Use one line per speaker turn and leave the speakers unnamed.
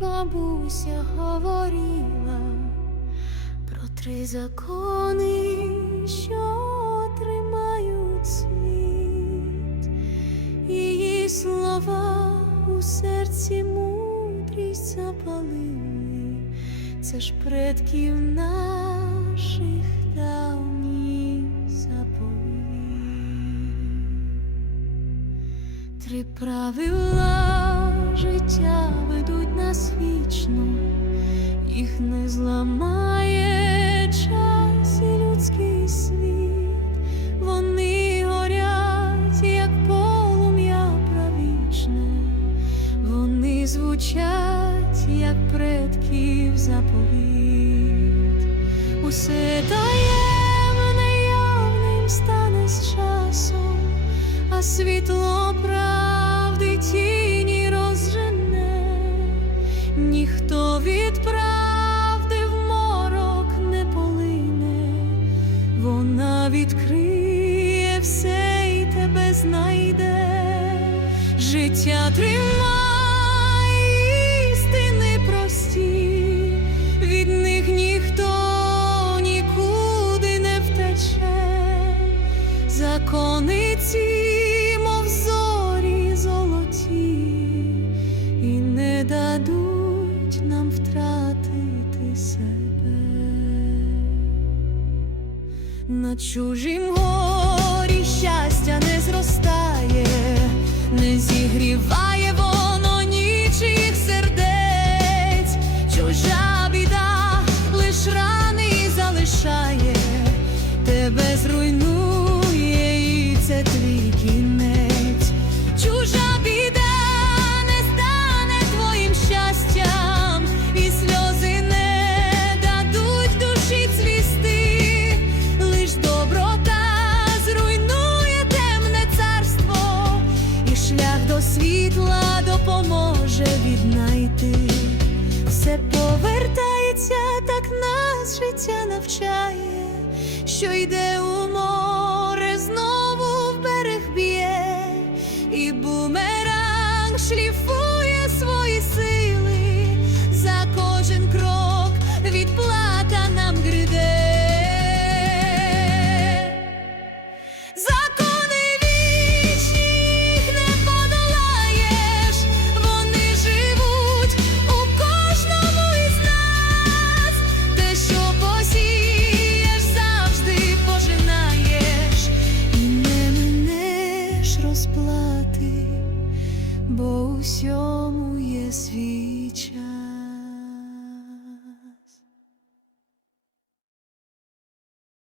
бабуся говорила про три закони, що тримають світ, її слова у серці мудрість запалили, це ж предків наших давніх заповіт. Три правила звучать, як предків заповіт. Усе таємне явним стане з часом а світло правди тіні розжене, ніхто від правди в морок не полине, вона відкриє все і тебе знайде, життя тримає На чужім горі щастя не зростає, не зігріває воно нічих сердець, чужа біда лиш рани залишає, тебе зруйнує, і це твій кінець. Що йде у море, знову в берег б'є, і бумеранг шліфує свої сили, розплати, бо усьому є свій час.